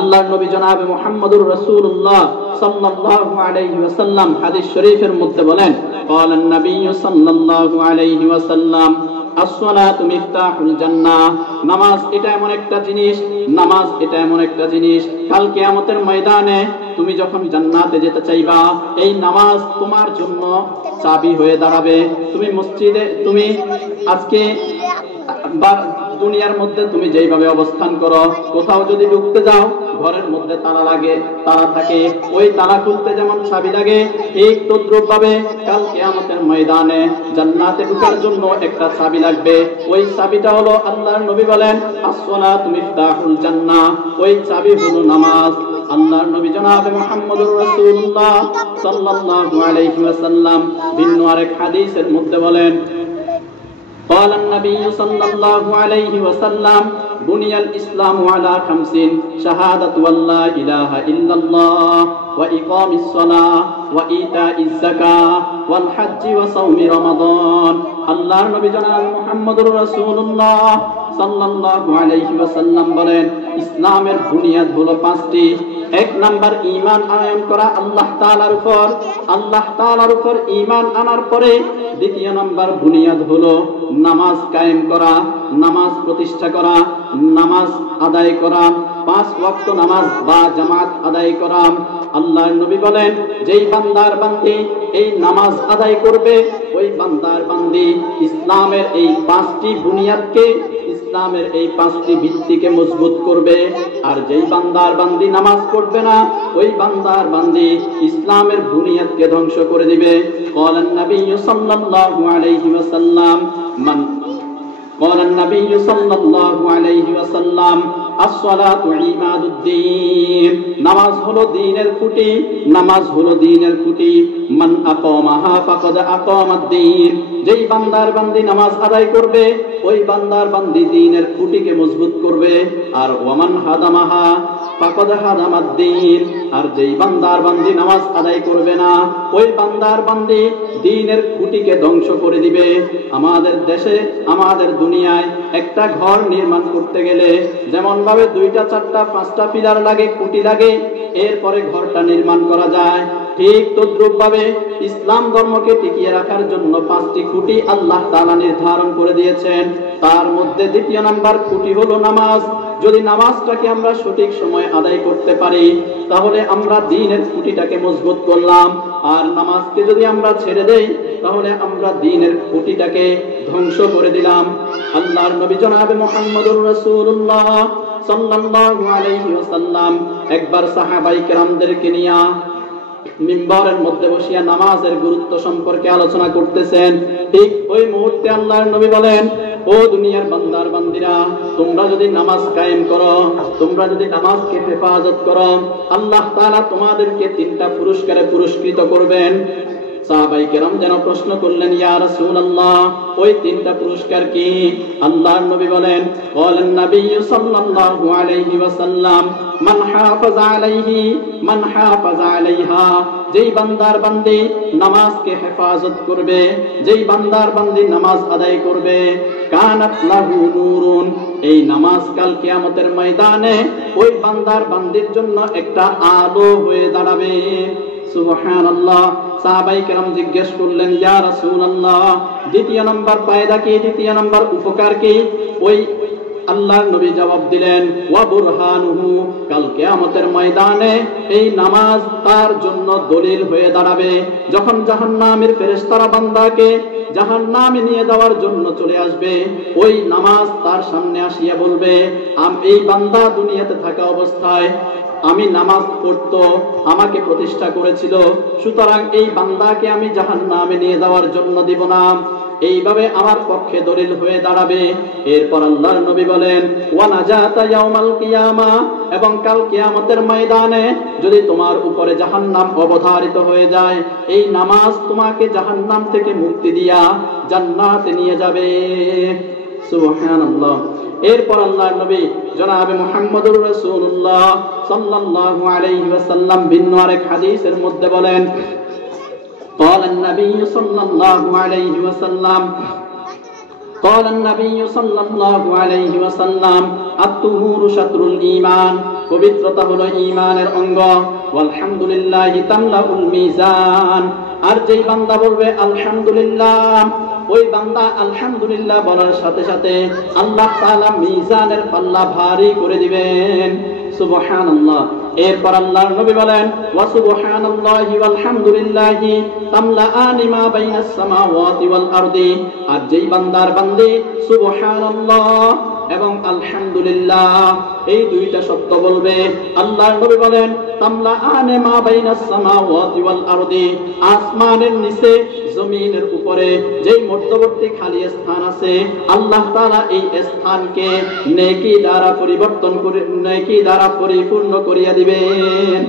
আল্লাহর নবী জনাব মুহাম্মদুর রাসূলুল্লাহ সাল্লাল্লাহু আলাইহি ওয়াসাল্লাম হাদিস শরীফের মধ্যে বলেন, ক্বালান নবী সাল্লাল্লাহু আলাইহি ওয়াসাল্লাম as-salatu miftahul জান্নাহ, নামাজ এটা এমন একটা জিনিস, নামাজ এটা এমন একটা জিনিস, কাল কিয়ামতের ময়দানে তুমি যখন জান্নাতে যেতে চাইবা, এই নামাজ তোমার জন্য চাবি হয়ে দাঁড়াবে। তুমি মসজিদে, তুমি আজকে দুনিয়ার মধ্যে তুমি যেইভাবে অবস্থান করো, কোথাও যদি ঢুকতে যাও ঘরের মধ্যে তালা লাগে, তালা থাকে, ওই তালা খুলতে যেমন চাবি লাগে, ঠিক তদ্রূপ ভাবে কাল কিয়ামতের ময়দানে জান্নাতে ঢোকার জন্য একটা চাবি লাগবে। ওই চাবিটা হলো, আল্লাহর নবী বলেন, as-salatu miftahul জান্নাহ, ওই চাবি হলো নামাজ। আল্লাহর নবী জনাব মুহাম্মদুর রাসূলুল্লাহ সাল্লাল্লাহু আলাইহি ওয়াসাল্লাম ভিন্ন আরেক হাদিসের মধ্যে বলেন, قال النبي صلى الله عليه وسلم بني الإسلام على 5 شهادة أن لا إله إلا الله وإقام الصلاة وإيتاء الزكاة والحج وصوم رمضان। আল্লাহর নবী জনাব মুহাম্মদুর রাসূলুল্লাহ সাল্লাল্লাহু আলাইহি ওয়াসাল্লাম বলেন, ইসলামের বুনিয়াদ হলো 5টি। এক নাম্বার ঈমান আনয়ন করা আল্লাহ তাআলার উপর, আল্লাহ তাআলার উপর ঈমান আনার পরে দ্বিতীয় নাম্বার বুনিয়াদ হলো নামাজ কায়েম করা, নামাজ প্রতিষ্ঠা করা, নামাজ আদায় করা, 5 ওয়াক্ত নামাজ বা জামাত আদায় করা। আল্লাহর নবী বলেন, যেই বান্দার বান্দি এই নামাজ আদায় করবে, ওই বান্দার বান্দি ইসলামের এই 5টি বুনিয়াদকে, ইসলামের এই 5টি ভিত্তিকে মজবুত করবে। আর যেই বান্দার বান্দি নামাজ পড়বে না, ওই বান্দার বান্দি ইসলামের বুনিয়াদকে ধ্বংস করে দিবে। ক্বালান নবী সাল্লাল্লাহু আলাইহি ওয়াসাল্লাম قال النبي صلى الله عليه وسلم الصلاة عماد الدين, নামাজ হলো দ্বীনের খুঁটি, নামাজ হলো দ্বীনের খুঁটি। মান আকামাহা ফাকাদ আকামাদ-দ্বীন, যেই বান্দার বান্দি নামাজ আদায় করবে, ওই বান্দার বান্দি দ্বীনের খুঁটিকে মজবুত করবে। আর ওয়ামান হাদামাহা ফাকাদ হাদামাদ-দ্বীন, আর যেই বান্দার বান্দি নামাজ আদায় করবে না, ওই বান্দার বান্দি দ্বীনের খুঁটিকে ধ্বংস করে দিবে। আমাদের দেশে, আমাদের দুনিয়ায় একটা ঘর নির্মাণ করতে গেলে যেমন ভাবে 2টা 4টা 5টা পিলার লাগে, খুঁটি লাগে, এরপরে ঘরটা নির্মাণ করা যায়, ঠিক তদ্রূপ ভাবে ইসলাম ধর্মকে টিকিয়ে রাখার জন্য 5টি খুঁটি আল্লাহ তাআলা নির্ধারণ করে দিয়েছেন। তার মধ্যে দ্বিতীয় নাম্বার খুঁটি হলো নামাজ। যদি নামাজটাকে আমরা সঠিক সময় আদায় করতে পারি, তাহলে আমরা দ্বীনের খুঁটিটাকে মজবুত করলাম। আর নামাজকে যদি আমরা ছেড়ে দেই, তাহলে আমরা দ্বীনের খুঁটিটাকে ধ্বংস করে দিলাম। আল্লাহর নবী জনাব মুহাম্মদুর রাসূলুল্লাহ সাল্লাল্লাহু আলাইহি ওয়াসাল্লাম একবার সাহাবায়ে কেরামদেরকে নিয়ে মিম্বরের মধ্যে বসিয়া নামাজের গুরুত্ব সম্পর্কে আলোচনা করতেছেন। ঠিক ওই মুহূর্তে আল্লাহর নবী বলেন, ও দুনিয়ার বান্দার বান্দিরা, তোমরা যদি নামাজ কায়েম করো, তোমরা যদি নামাজকে হেফাজত করো, আল্লাহ তাআলা তোমাদেরকে 3টা পুরস্কারে পুরস্কৃত করবেন। সাহাবায়ে কেরাম যেন প্রশ্ন করলেন, ইয়া রাসূলুল্লাহ, ওই 3টা পুরস্কার কি? আল্লাহর নবী বলেন, ক্বালান নবী সাল্লাল্লাহু আলাইহি ওয়াসাল্লাম মান হাফাযা আলাইহি মান হাফাযা আলাইহা, যেই বান্দার বান্দি নামাজকে হেফাজত করবে, যেই বান্দার বান্দি নামাজ আদায় করবে, কানাত লাহু নূরুন, এই নামাজ কাল কিয়ামতের ময়দানে ওই বান্দার বান্দির জন্য একটা আলো হয়ে দাঁড়াবে। সুবহানাল্লাহ। সাহাবায়ে কেরাম জিজ্ঞেস করলেন, ইয়া রাসূলুল্লাহ, দ্বিতীয় নাম্বার ফায়দা কি, দ্বিতীয় নাম্বার উপকার কি? ওই আল্লাহর নবী জবাব দিলেন, ওয়া বুরহানুহু, কাল কিয়ামতের ময়দানে এই নামাজ তার জন্য দলিল হয়ে দাঁড়াবে। যখন জাহান্নামের ফেরেশতারা বান্দাকে জাহান্নামে নিয়ে যাওয়ার জন্য চলে আসবে, ওই নামাজ তার সামনে আসিয়া বলবে, এই বান্দা দুনিয়াতে থাকা অবস্থায় আমি নামাজ পড়তো, আমাকে প্রতিষ্ঠা করেছিল, সুতরাং এই বান্দাকে আমি জাহান্নামে নিয়ে যাওয়ার জন্য দিব না। এইভাবে আমার পক্ষে দলিল হয়ে দাঁড়াবে। এরপর আল্লাহর নবী বলেন, ওয়া নাজাতা ইয়াউমাল কিয়ামা, এবং কাল কিয়ামতের ময়দানে যদি তোমার উপরে জাহান্নাম অবধারিত হয়ে যায়, এই নামাজ তোমাকে জাহান্নাম থেকে মুক্তি দিয়া জান্নাতে নিয়ে যাবে। সুবহানাল্লাহ। এরপর আল্লাহর নবী জনাবে মুহাম্মদুর রাসূলুল্লাহ সাল্লাল্লাহু আলাইহি ওয়াসাল্লাম ভিন্ন আরেক হাদিসের মধ্যে বলেন, قال النبي صلى الله عليه وسلم قال النبي صلى الله عليه وسلم الطهور شطر الإيمان পবিত্রতা হলো ঈমানের অঙ্গ। ওয়ালহামদুলিল্লাহি তামলাউল মিজান। আর যেই বান্দা বলবে আলহামদুলিল্লাহ, ওই বান্দা আলহামদুলিল্লাহ বলার সাথে সাথে আল্লাহ তাআলা মিজানের পাল্লা ভারী করে দিবেন। সুবহানাল্লাহ। এরপর আল্লাহর নবী বলেন ওয়া সুবহানাল্লাহি ওয়াল হামদুলিল্লাহি তামলাআনি মা বাইনাস সামাওয়াতি ওয়াল আরদি। আর যেই বান্দার বান্দী সুবহানাল্লাহ এবং আলহামদুলিল্লাহ এই দুইটা শব্দ বলবে, আল্লাহর নবী বলেন তামলাআনি মা বাইনাস সামাওয়াতি ওয়াল আরদি, আসমানের নিচে জমিনের উপরে যেই মধ্যবর্তী খালি স্থান আছে, আল্লাহ তাআলা এই স্থানকে নেকি দ্বারা পরিবর্তন করে, নেকি দ্বারা পরিপূর্ণ করিয়া দিবেন।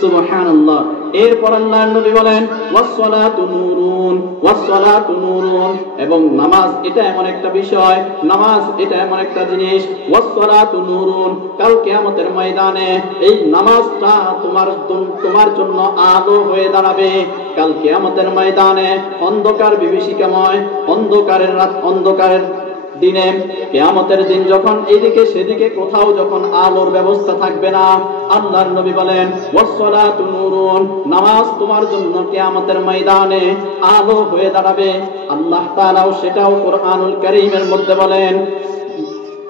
সুবহানাল্লাহ। এরপর আল্লাহর নবী বলেন ওয়াসসালাতু নূরুন, ওয়াসসালাতু নূরুন, এবং নামাজ এটা এমন একটা বিষয়, নামাজ এটা এমন একটা জিনিস, ওয়াসসালাতু নূরুন, কাল কিয়ামতের ময়দানে এই নামাজটা তোমার জন্য আলো হয়ে দাঁড়াবে। কাল কিয়ামতের ময়দানে অন্ধকার বিভীষিকাময়, অন্ধকারের রাত, অন্ধকারের দিনে, কিয়ামতের দিন যখন এইদিকে সেদিকে কোথাও যখন আলোর ব্যবস্থা থাকবে না, আল্লাহর নবী বলেন ওয়াসসালাতু নূরুন, নামাজ তোমার জন্য কিয়ামতের ময়দানে আলো হয়ে দাঁড়াবে। আল্লাহ তাআলাও সেটাও কোরআনুল কারীমের মধ্যে বলেন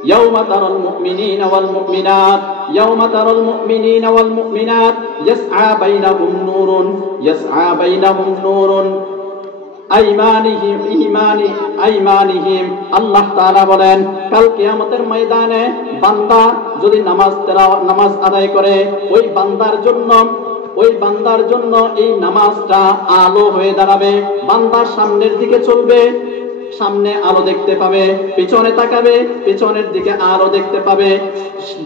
ইয়াউমা তারাল মুমিনিনা ওয়াল মুমিনাত, ইয়াউমা তারাল মুমিনিনা ওয়াল মুমিনাত ইয়াসআ বাইনাহুম নূরুন, ইয়াসআ বাইনাহুম নূরুন আইমানিহিম। আল্লাহ তাআলা বলেন কাল কিয়ামতের ময়দানে বান্দা যদি নামাজ আদায় করে, ওই বান্দার জন্য এই নামাজটা আলো হয়ে দাঁড়াবে। বান্দার সামনের দিকে চলবে, সামনে আলো দেখতে পাবে, পিছনে তাকাবে, পিছনের দিকে আলো দেখতে পাবে,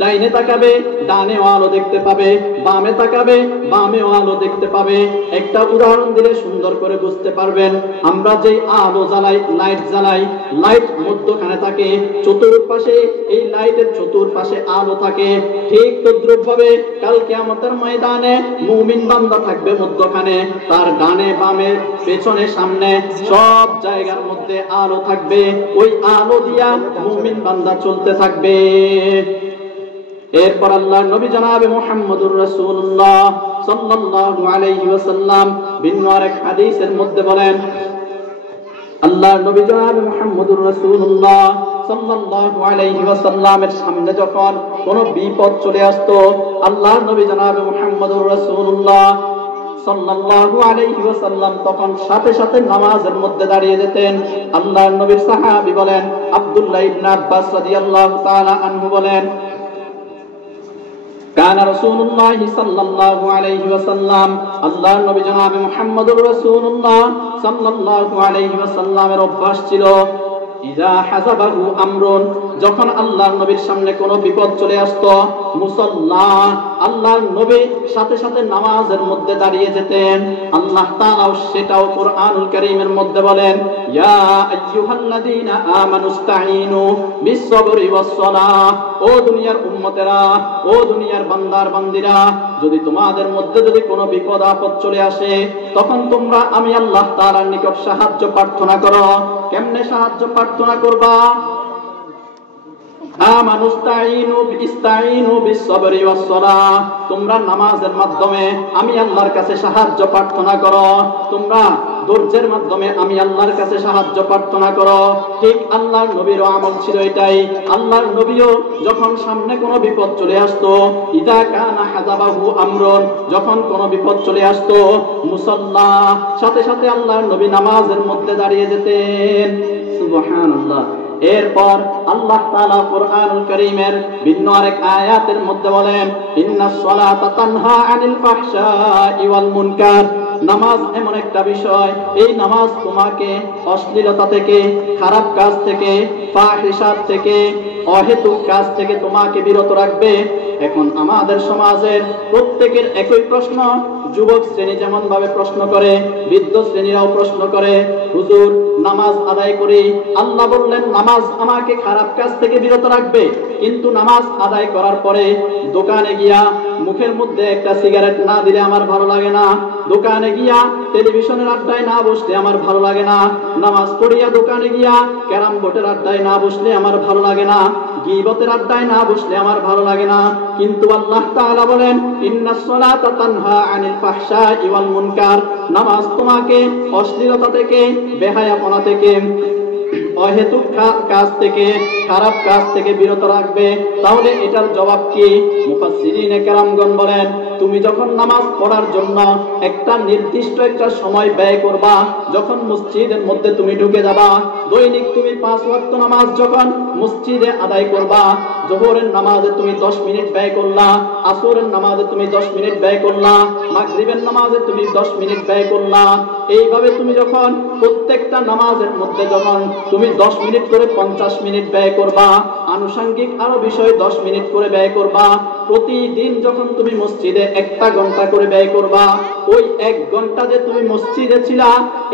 ডাইনে তাকাবে, ডানেও আলো দেখতে পাবে, বামে তাকাবে, বামেও আলো দেখতে পাবে। একটা উদাহরণ দিলে সুন্দর করে বুঝতে পারবেন। আমরা যেই আলো জ্বালাই, লাইট জ্বালাই, লাইট মধ্যখানে থাকে, চতুর্পাশে এই লাইটের চতুর্পাশে আলো থাকে। ঠিক তদ্রূপভাবে কাল কিয়ামতের ময়দানে মুমিন বান্দা থাকবে মধ্যখানে, তার ডানে বামে পেছনে সামনে সব জায়গার মধ্যে আলো থাকবে। ওই আলো দিয়া মুমিন বান্দা চলতে থাকবে। এরপর আল্লাহর নবী জনাবে মুহাম্মদুর রাসূলুল্লাহ সাল্লাল্লাহু আলাইহি ওয়াসাল্লাম ভিন্ন আরেক হাদিসের মধ্যে বলেন, আল্লাহর নবী জনাবে মুহাম্মদুর রাসূলুল্লাহ সাল্লাল্লাহু আলাইহি ওয়াসাল্লামের সামনে যখন কোনো বিপদ চলে আসতো, আল্লাহর নবী জনাবে মুহাম্মদুর রাসূলুল্লাহ সাল্লাল্লাহু আলাইহি ওয়াসাল্লাম তখন সাথে সাথে নামাজের মধ্যে দাঁড়িয়ে যেতেন। আল্লাহর নবীর সাহাবী বলেন আব্দুল্লাহ ইবনে আব্বাস রাদিয়াল্লাহু তাআলা আনহু বলেন কানা রাসূলুল্লাহ সাল্লাল্লাহু আলাইহি ওয়াসাল্লাম, আল্লাহর নবী জনাবে মুহাম্মদুর রাসূলুল্লাহ সাল্লাল্লাহু আলাইহি ওয়াসাল্লামের অভ্যাস ছিল ইযা হাযাবাহু আমরুন, যখন আল্লাহর নবীর সামনে কোনো বিপদ চলে আসতো, মুসাল্লা, আল্লাহর নবী সাথে সাথে নামাজের মধ্যে দাঁড়িয়ে যেতেন। আল্লাহ তাআলাও সেটাও কোরআনুল কারীমের মধ্যে বলেন ইয়া আইয়ুহাল্লাযীনা আমানুস্তাঈনু বিস-সাবরি ওয়াস-সালাহ, ও দুনিয়ার উম্মতেরা, ও দুনিয়ার বান্দার বান্দিরা, যদি তোমাদের মধ্যে যদি কোনো বিপদ আপদ চলে আসে, তখন তোমরা আমি আল্লাহ তাআলার নিকট সাহায্য প্রার্থনা করো। কেমনে সাহায্য প্রার্থনা করবা? ইস্তাঈনু বিস-সাবরি ওয়াস-সালাহ, তোমরা নামাজের মাধ্যমে আমি আল্লাহর কাছে সাহায্য প্রার্থনা করো, তোমরা ধৈর্যের মাধ্যমে আমি আল্লাহর কাছে সাহায্য প্রার্থনা করো। ঠিক আল্লাহর নবীরও আমল ছিল এটাই। আল্লাহর নবীও যখন সামনে কোনো বিপদ চলে আসতো, ইযা কানা হাযাবাহু আমরুন, যখন কোনো বিপদ চলে আসতো, মুসাল্লা, সাথে সাথে আল্লাহর নবী নামাজের মধ্যে দাঁড়িয়ে যেতেন। সুবহানাল্লাহ। এরপর আল্লাহ তাআলা কোরআনুল কারীমের ভিন্ন আরেক আয়াতের মধ্যে বলেন ইন্নাস সালাতা তানহা আনিল ফাহশাই ওয়াল মুনকার, নামাজ এমন একটা বিষয়, এই নামাজ তোমাকে অশ্লীলতা থেকে, খারাপ কাজ থেকে, ফাহিশাত থেকে, অহেতুক কাজ থেকে তোমাকে বিরত রাখবে। এখন আমাদের সমাজের প্রত্যেকের একই প্রশ্ন, যুবক শ্রেণী যেমন ভাবে প্রশ্ন করে, বৃদ্ধ শ্রেণীরাও প্রশ্ন করে, হুজুর নামাজ আদায় করি, আল্লাহ বললেন নামাজ আমাকে খারাপ কাজ থেকে বিরত রাখবে, কিন্তু নামাজ আদায় করার পরে দোকানে গিয়া মুখের মধ্যে একটা সিগারেট না দিলে আমার ভালো লাগে না, দোকানে গিয়া টেলিভিশনের আড্ডায় না বসলে আমার ভালো লাগে না, নামাজ পড়িয়া দোকানে গিয়া ক্যারাম বোর্ডের আড্ডায় না বসলে আমার ভালো লাগে না, গীবতের আড্ডায় না বসলে আমার ভালো লাগে না। কিন্তু আল্লাহ তাআলা বলেন ইন্নাস সালাতা তানহা আনিল ফাহশাই ওয়াল মুনকার, নামাজ তোমাকে অশ্লীলতা থেকে, বেহায়াপনা থেকে, অহেতুক কাজ থেকে, খারাপ কাজ থেকে বিরত রাখবে। তাহলে এটার জবাব কি? মুফাসসিরিনে কেরামগণ বলেন তুমি যখন নামাজ পড়ার জন্য একটা নির্দিষ্ট একটা সময় ব্যয় করবা, যখন মসজিদের মধ্যে তুমি ঢুকে যাবা, দৈনিক তুমি 5 ওয়াক্ত নামাজ যখন মসজিদে আদায় করবা, যোহরের নামাজে তুমি 10 মিনিট ব্যয় করলা, আসরের নামাজে তুমি 10 মিনিট ব্যয় করলা, মাগরিবের নামাজে তুমি 10 মিনিট ব্যয় করলা, এইভাবে তুমি যখন প্রত্যেকটা নামাজের মধ্যে যখন তুমি 10 মিনিট করে 50 মিনিট ব্যয় করবা, আনুষঙ্গিক আরো বিষয় 10 মিনিট করে ব্যয় করবা, প্রতিদিন যখন তুমি মসজিদে 1 ঘন্টা করে ব্যয় করবা, ওই 1 ঘন্টা যে তুমি মসজিদে ছিলা,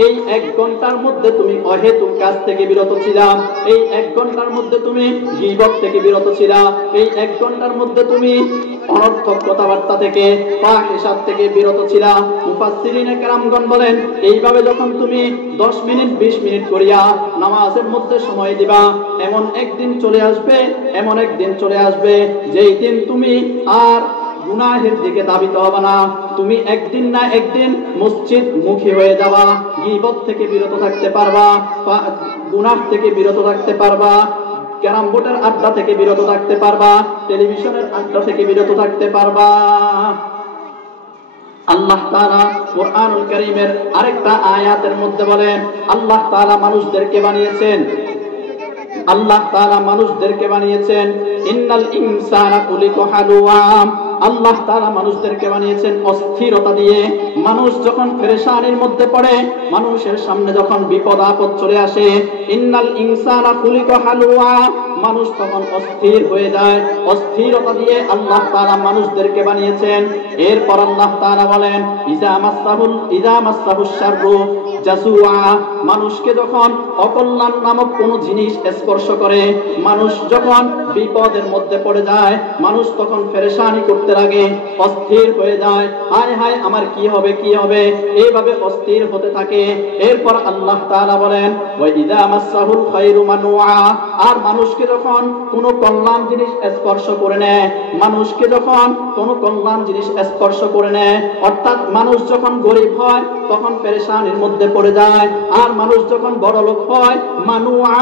এই 1 ঘন্টার মধ্যে তুমি অহেতুক কাজ থেকে বিরত ছিলা, এই 1 ঘন্টার মধ্যে তুমি গীবত থেকে বিরত ছিলা, এই 1 ঘন্টার মধ্যে তুমি অনর্থক কথাবার্তা থেকে, ফাহিশাত থেকে বিরত ছিলা। মুফাসসিরিনে কেরামগণ বলেন এইভাবে যখন তুমি 10 মিনিট 20 মিনিট করিয়া নামাজের মধ্যে সময় দিবা, এমন একদিন চলে আসবে, এমন একদিন চলে আসবে যেই দিন তুমি আর গুনাহের দিকে ধাবিত হবে না। তুমি একদিন না একদিন মসজিদ মুখী হয়ে যাবা, গীবত থেকে বিরত থাকতে পারবা, গুনাহ থেকে বিরত থাকতে পারবা, ক্যারাম বোর্ডের আড্ডা থেকে বিরত থাকতে পারবা, টেলিভিশনের আড্ডা থেকে বিরত থাকতে পারবা। আল্লাহ তাআলা কোরআনুল কারীমের আরেকটা আয়াতের মধ্যে বলেন আল্লাহ তাআলা মানুষদেরকে বানিয়েছেন, আল্লাহ তাআলা মানুষদেরকে বানিয়েছেন ইন্নাল ইনসানা খুলিকা হালুয়া, আল্লাহ তাআলা মানুষদেরকে বানিয়েছেন অস্থিরতা দিয়ে। মানুষ যখন পেরেশানির মধ্যে পড়ে, মানুষের সামনে যখন বিপদ আপদ চলে আসে, ইন্নাল ইনসানা খুলিকা হালুয়া, মানুষ তখন অস্থির হয়ে যায়। অস্থিরতা দিয়ে আল্লাহ তাআলা মানুষদেরকে বানিয়েছেন। এরপর আল্লাহ তাআলা বলেন ইজা মাসসাহুশ শাররু জাসুআ, মানুষকে যখন অকল্যাণ নামক কোন জিনিস স্পর্শ করে, মানুষ যখন বিপদের মধ্যে পড়ে যায়, মানুষ তখন পেরেশানি করতে লাগে, অস্থির হয়ে যায়, হায় হায় আমার কি হবে কি হবে, এইভাবে অস্থির হতে থাকে। এরপর আল্লাহ তাআলা বলেন ওয়া ইযা মাসসাহুল খায়রু মানুআ, আর মানুষকে যখন কোন কল্যাণ জিনিস স্পর্শ করে নেয়, মানুষকে যখন কোন কল্যাণ জিনিস স্পর্শ করে নেয়, অর্থাৎ মানুষ যখন গরিব হয় তখন পেরেশানির মধ্যে পড়ে যায়, আর মানুষ যখন বড় লোক হয় মানুআ,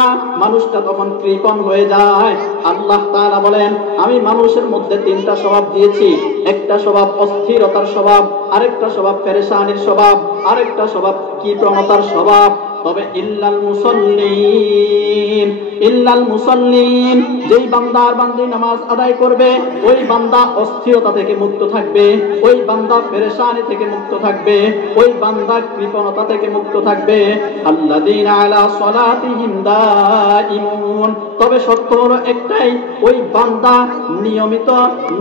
মানুষটা তখন কৃপণ হয়ে যায়। আল্লাহ তাআলা বলেন আমি মানুষের মধ্যে 3টা স্বভাব দিয়েছি, একটা স্বভাব অস্থিরতার স্বভাব, আরেকটা স্বভাব পেরেশানির স্বভাব, আরেকটা স্বভাব কৃপণতার স্বভাব। তবে ইল্লাল মুসাল্লিন, ইল্লাল মুসাল্লিন, যেই বান্দা আর বান্দি নামাজ আদায় করবে, ওই বান্দা অস্থিরতা থেকে মুক্ত থাকবে, ওই বান্দা পেরেশানি থেকে মুক্ত থাকবে, ওই বান্দা কৃপণতা থেকে মুক্ত থাকবে। আল্লাযীনা আলা সালাতিহিম দাঈমুন, তবে শর্ত হলো একটাই, ওই বান্দা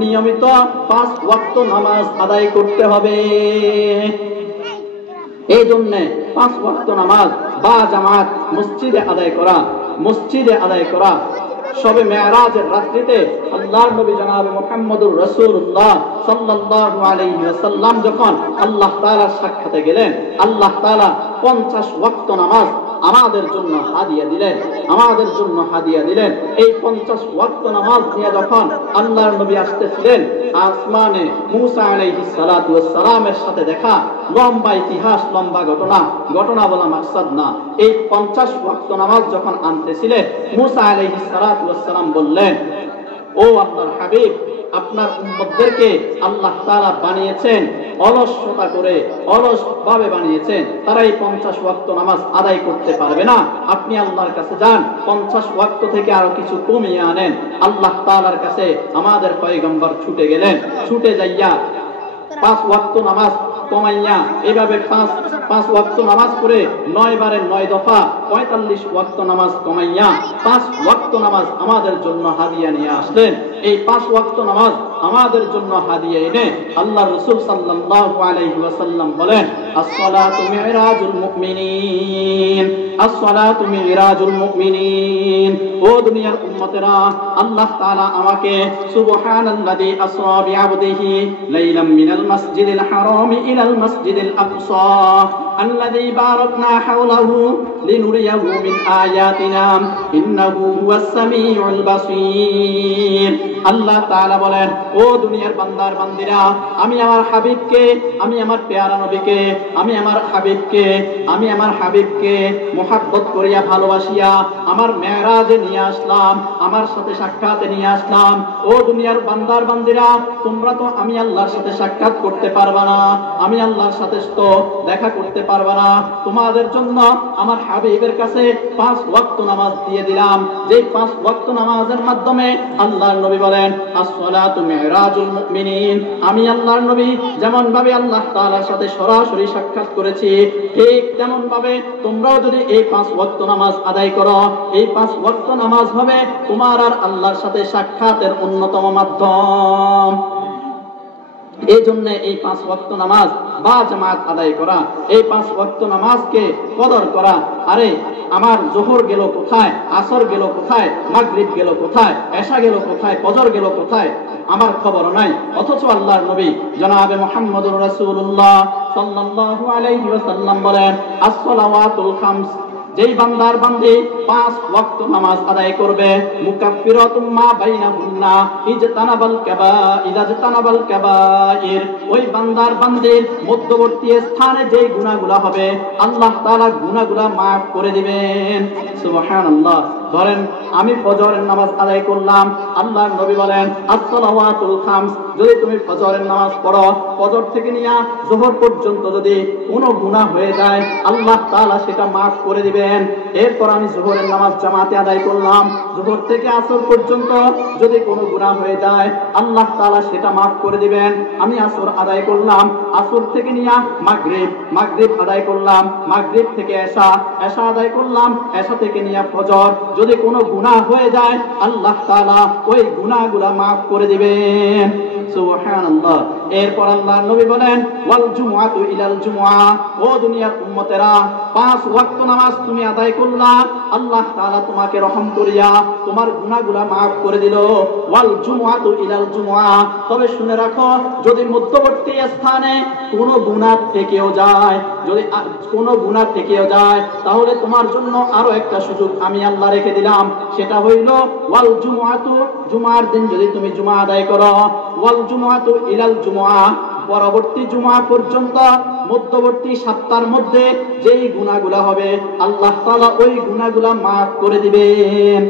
নিয়মিত 5 ওয়াক্ত নামাজ আদায় করতে হবে। এই জন্য 5 ওয়াক্ত নামাজ বা জামাত মসজিদে আদায় করা, মসজিদে আদায় করা। শবে মেরাজের রাত্রিতে আল্লাহর নবী জনাব মুহাম্মদুর রাসূলুল্লাহ সাল্লাল্লাহু আলাইহি ওয়াসাল্লাম যখন আল্লাহ তাআলার সাক্ষাতে গেলেন, আল্লাহ তাআলা 50 ওয়াক্ত নামাজ আমাদের জন্য হাদিয়া দিলেন, আমাদের জন্য হাদিয়া দিলেন। এই 50 ওয়াক্ত নামাজ নিয়ে যখন আল্লাহর নবী আসতেছিলেন আসমানে, মুসা আলাইহিস সালাতু ওয়াস সালামের সাথে দেখা, লম্বা ইতিহাস, লম্বা ঘটনা বলা মাকসাদ না। এই 50 ওয়াক্ত নামাজ যখন আনতেছিলেন, মুসা আলাইহিস সালাতু ওয়াস সালাম বললেন, ও আল্লাহর হাবিব, আপনার উম্মতদেরকে আল্লাহ তাআলা বানিয়েছেন অলসতা করে, অলসভাবে বানিয়েছেন, তারা এই 50 ওয়াক্ত নামাজ আদায় করতে পারবে না। আপনি আল্লাহর কাছে যান, 50 ওয়াক্ত থেকে আরো কিছু কমিয়ে আনেন। আল্লাহ তাআলার কাছে আমাদের পয়গম্বর ছুটে গেলেন, ছুটে যাইয়া 5 ওয়াক্ত নামাজ কমাইয়া, এভাবে 5 ওয়াক্ত নামাজ করে 9 বারে 9 দফা 45 ওয়াক্ত নামাজ কমাইয়া 5 ওয়াক্ত নামাজ আমাদের জন্য হাদিয়া নিয়ে আসলেন। এই 5 ওয়াক্ত নামাজ আমাদের জন্য হাদিয়া এনে আল্লাহর রাসূল সাল্লাল্লাহু আলাইহি ওয়াসাল্লাম বলেন as-salatu mi'rajul mu'minin, as-salatu mi'rajul mu'minin। ও দুনিয়ার উম্মতেরা, আল্লাহ তাআলা আমাকে সুবহানাল্লাযী আসরা বি'আবদিহি লাইলাম মিনাল মাসজিদিল হারামি ইলাল মাসজিদিল আকসা الذي باركنا حوله لنريه من آياتنا إنه هو السميع البصير আল্লাহ তাআলা বলেন, ও দুনিয়ার বান্দার বান্দিরা, আমি আমার হাবিবকে, আমি আমার পেয়ারা নবীকে, আমি আমার হাবিবকে মুহাব্বত করিয়া ভালোবাসিয়া আমার মেরাজে নিয়ে আসলাম, আমার সাথে সাক্ষাতে নিয়ে আসলাম। ও দুনিয়ার বান্দার বান্দিরা, তোমরা তো আমি আল্লাহর সাথে সাক্ষাৎ করতে পারবা না, আমি আল্লাহর সাথে তো দেখা করতে পারবা না। তোমাদের জন্য আমার হাবিবের কাছে 5 ওয়াক্ত নামাজ দিয়ে দিলাম, যে 5 ওয়াক্ত নামাজের মাধ্যমে আল্লাহর নবী বলেন, আসসালাতু মিরাজুল মুমিনিন। আমি আল্লাহর নবী যেমন ভাবে আল্লাহ তাআলার সাথে সরাসরি সাক্ষাৎ করেছি, ঠিক তেমন ভাবে তোমরাও যদি এই 5 ওয়াক্ত নামাজ আদায় করো, এই 5 ওয়াক্ত নামাজ হবে তোমার আর আল্লাহর সাথে সাক্ষাতের অন্যতম মাধ্যম। এই জন্য এই 5 ওয়াক্ত নামাজ বা জামাত আদায় করা, এই 5 ওয়াক্ত নামাজকে কদর করা। আরে আমার যোহর গেল কোথায়, আসর গেল কোথায়, মাগরিব গেল কোথায়, এশা গেল কোথায়, ফজর গেল কোথায়, আমার খবর নাই। অথচ আল্লাহর নবী জনাবে মুহাম্মদুর রাসূলুল্লাহ সাল্লাল্লাহু আলাইহি ওয়াসাল্লাম বলেন, as-সালাওয়াতুল খামস, যেই বান্দার বান্দি 5 ওয়াক্ত নামাজ আদায় করবে, মুকাফফিরাতুম মা বাইনাহুন্না ইজাতানাবাল কাবাইর, ওই বান্দার বান্দির মধ্যবর্তী স্থানে যেই গুনাহগুলো হবে আল্লাহ তাআলা গুনাহগুলো maaf করে দিবেন। সুবহানাল্লাহ। ধরেন আমি ফজরের নামাজ আদায় করলাম, আল্লাহর নবী বলেন, as-সালাওয়াতুল খামস, যদি তুমি ফজরের নামাজ পড়ো, ফজর থেকে নিয়ে যোহর পর্যন্ত যদি কোনো গুনাহ হয়ে যায় আল্লাহ তাআলা সেটা maaf করে দিবেন। এরপর আমি যোহরের নামাজ জামাতে আদায় করলাম, যোহর থেকে আসর পর্যন্ত যদি কোনো গুনাহ হয়ে যায় আল্লাহ তাআলা সেটা maaf করে দিবেন। আমি আসর আদায় করলাম, আসর থেকে নিয়ে মাগরিব আদায় করলাম, মাগরিব থেকে এশা আদায় করলাম, এশা থেকে নিয়ে ফজর, যদি কোনো গুনাহ হয়ে যায় আল্লাহ তাআলা ওই গুনাহগুলো maaf করে দিবেন। সুবহানাল্লাহ। এরপর আল্লাহর নবী বলেন, ওয়াল জুমআতু ইলাল জুমআ, ও দুনিয়ার উম্মতেরা, 5 ওয়াক্ত নামাজ তুমি আদায় করলা, আল্লাহ তাআলা তোমাকে রহম করিয়া তোমার গুনাহগুলো maaf করে দিল। ওয়াল জুমআতু ইলাল জুমআ, তবে শুনে রাখো, যদি মধ্যবর্তী স্থানে কোনো গুনাহ থেকেও যায়, যদি কোনো গুনাহ থেকেও যায়, তাহলে তোমার জন্য আরো একটা সুযোগ আমি আল্লাহ রেখে দিলাম, সেটা হইল ওয়াল জুমআতু, জুমার দিন যদি তুমি জুমা আদায় করো, ওয়াল জুমআতু ইলাল জুমআ, পরবর্তী জুমা পর্যন্ত মধ্যবর্তী সপ্তাহের মধ্যে যেই গুনাহগুলো হবে আল্লাহ তাআলা ওই গুনাহগুলো maaf করে দিবেন।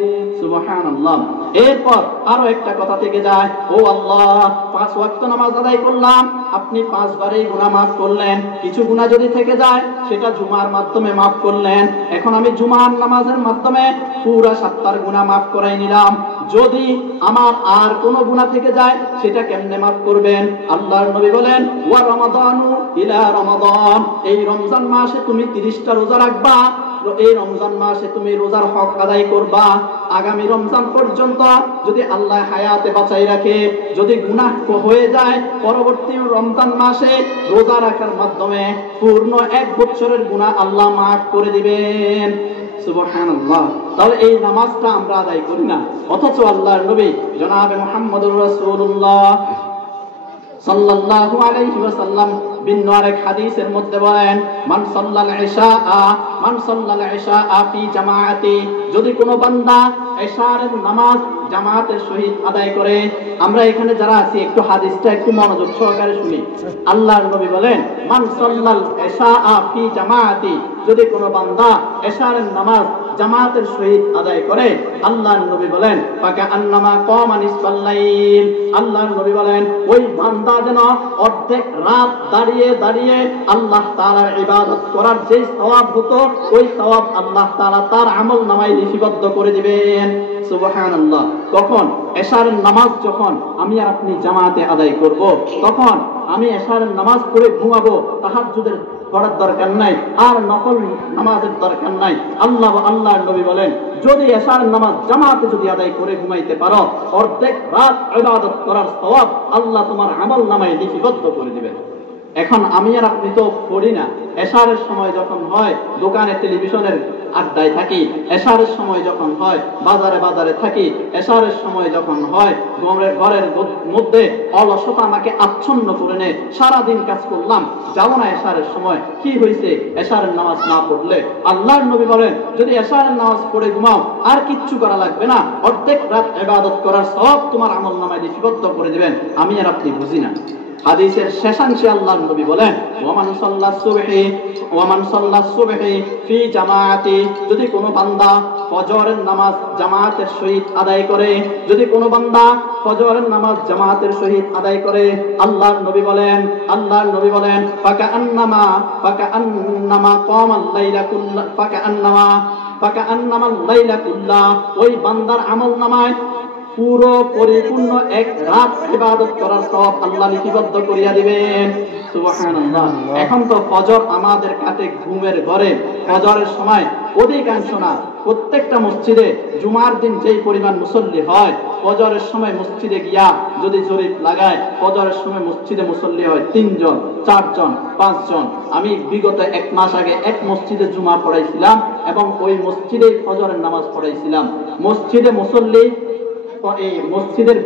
সুবহানাল্লাহ। এরপর আরো একটা কথা থেকে যায়, ও আল্লাহ, 5 ওয়াক্ত নামাজ আদায় করলাম, আপনি 5 বারেই গুনাহ maaf করলেন, কিছু গুনাহ যদি থেকে যায় সেটা জুমার মাধ্যমে maaf করলেন, এখন আমি জুমার নামাজের মাধ্যমে পুরো সপ্তাহের গুনাহ maaf করাই নিলাম। যদি আমার আর কোনো গুনাহ থেকে যায় সেটা কেমনে maaf করবেন? আল্লাহর নবী বলেন, ওয়া রমাদানু ইলা রমাদান, এই রমজান মাসে তুমি 30টা রোজা রাখবা, এই রমজান মাসে তুমি রোজার হক আদায় করবা, আগামী রমজান পর্যন্ত যদি আল্লাহ হায়াতে বাঁচাই রাখে, যদি গুনাহ হয়ে যায় পরবর্তী রমজান মাসে রোজা রাখার মাধ্যমে পূর্ণ 1 বছরের গুনাহ আল্লাহ maaf করে দিবেন। সুবহানাল্লাহ। তাহলে এই নামাজটা আমরা আদায় করি না, অথচ আল্লাহর নবী জনাবে মুহাম্মদুর রাসূলুল্লাহ সাল্লাল্লাহু আলাইহি ওয়াসাল্লাম ভিন্ন আরেক হাদিসের মধ্যে বলেন, মান সাল্লাল ইশা ফি জামাআতি, যদি কোনো বান্দা ইশার নামাজ জামাতের সহিত আদায় করে। আমরা এখানে যারা আছি একটু হাদিসটা একটু মনোযোগ সহকারে শুনি। আল্লাহর নবী বলেন, মান সাল্লাল ইশা ফি জামাআতি, যদি কোনো বান্দা ইশার নামাজ জামাতের সহিত আদায় করে, আল্লাহর নবী বলেন, ফাকা আন্নামা কামা নিসফাল লাইল, আল্লাহর নবী বলেন ওই বান্দা যেন অর্ধেক রাত দাঁড়িয়ে দাঁড়িয়ে আল্লাহ তাআলার ইবাদত করার যে সওয়াব হতো ওই সওয়াব আল্লাহ তাআলা তার আমল নামায় লিপিবদ্ধ করে দিবেন। সুবহানাল্লাহ। কখন? ইশার নামাজ যখন আমি আর আপনি জামাতে আদায় করব, তখন আমি ইশার নামাজ পড়ে ঘুমাবো, তাহাজ্জুদের পড়ার দরকার নাই, আর নফল নামাজের দরকার নাই। আল্লাহর নবী বলেন, যদি ইশার নামাজ জামাতে যদি আদায় করে ঘুমাইতে পারো, অর্ধেক রাত ইবাদত করার সওয়াব আল্লাহ তোমার আমল নামায় লিপিবদ্ধ করে দিবেন। এখন আমি আর আপনি তো পড়ি না, ইশারের সময় যখন হয় দোকানে টেলিভিশনের আড্ডায় থাকি, এশারের সময় যখন হয় বাজারে বাজারে থাকি, এশারের সময় যখন হয় ঘরের মধ্যে অলসতা আমাকে আচ্ছন্ন করে নেয়, সারাদিন কাজ করলাম, যাব না এশারের সময়, কি হয়েছে? এশারের নামাজ না পড়লে আল্লাহর নবী বলেন যদি এশারের নামাজ পড়ে ঘুমাও আর কিচ্ছু করা লাগবে না, অর্ধেক রাত ইবাদত করার সওয়াব তোমার আমলনামায় লিপিবদ্ধ করে দিবেন। আমি আর আপনি বুঝি না। হাদিসের শেষাংশে আল্লাহর নবী বলেন ওয়ামান সাল্লাস সুবহি ফি জামাআতি, যদি কোনো বান্দা ফজরের নামাজ জামাতের সহিত আদায় করে, যদি কোনো বান্দা ফজরের নামাজ জামাতের সহিত আদায় করে, আল্লাহর নবী বলেন ফাকাআন্নামা কামাল লাইলা কুল্লাহ, ওই বান্দার আমলনামায় পুরো পরিপূর্ণ এক রাত ইবাদত করার সওয়াব আল্লাহ লিপিবদ্ধ করিয়া দিবেন। সুবহানাল্লাহ। এখন তো ফজর আমাদের কাছে ঘুমের ঘরে, ফজরের সময় অধিকাংশ না, প্রত্যেকটা মসজিদে জুমার দিন যেই পরিমাণ মুসল্লি হয়, ফজরের সময় মসজিদে গিয়া যদি জরিপ লাগায়, ফজরের সময় মসজিদে মুসল্লি হয় 3 জন, 4 জন, 5 জন। আমি বিগত 1 মাস আগে এক মসজিদে জুমা পড়াইছিলাম এবং ওই মসজিদে ফজরের নামাজ পড়াইছিলাম। মসজিদে মুসল্লি এই মসজিদের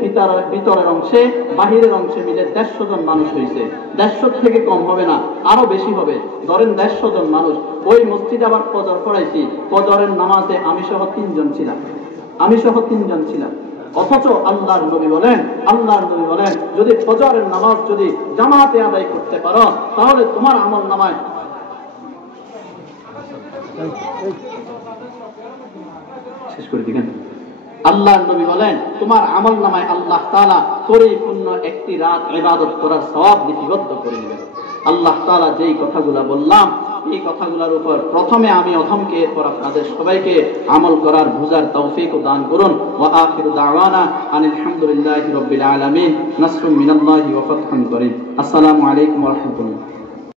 ভিতরের অংশে বাহিরের অংশে মিলে 150 জন মানুষ হয়েছে। 150 থেকে কম হবে না, আরো বেশি হবে, ধরেন 150 জন মানুষ। ওই মসজিদে আবার ফজর পড়াইছি, ফজরের নামাজে আমি সহ 3 জন ছিলাম। অথচ আল্লাহর নবী বলেন যদি ফজরের নামাজ যদি জামাতে আদায় করতে পারো তাহলে তোমার আমলনামায় শেষ করে দিবেন। আল্লাহর নবী বলেন তোমার আমলনামায় আল্লাহ তাআলা পরিপূর্ণ একটি রাত ইবাদত করার সওয়াব লিপিবদ্ধ করে দিবেন। আল্লাহ তাআলা যেই কথাগুলো বললাম এই কথাগুলোর উপর প্রথমে আমি অধমকে, এরপর আপনাদের সবাইকে আমল করার বুঝার তৌফিক দান করুন। ওয়া আখিরু দাওয়ানা আনিল হামদুলিল্লাহি রাব্বিল আলামিন। নাসরুম মিনাল্লাহি ওয়া ফাতহুন করিম। আসসালামু আলাইকুম ওয়া রাহমাতুল্লাহ।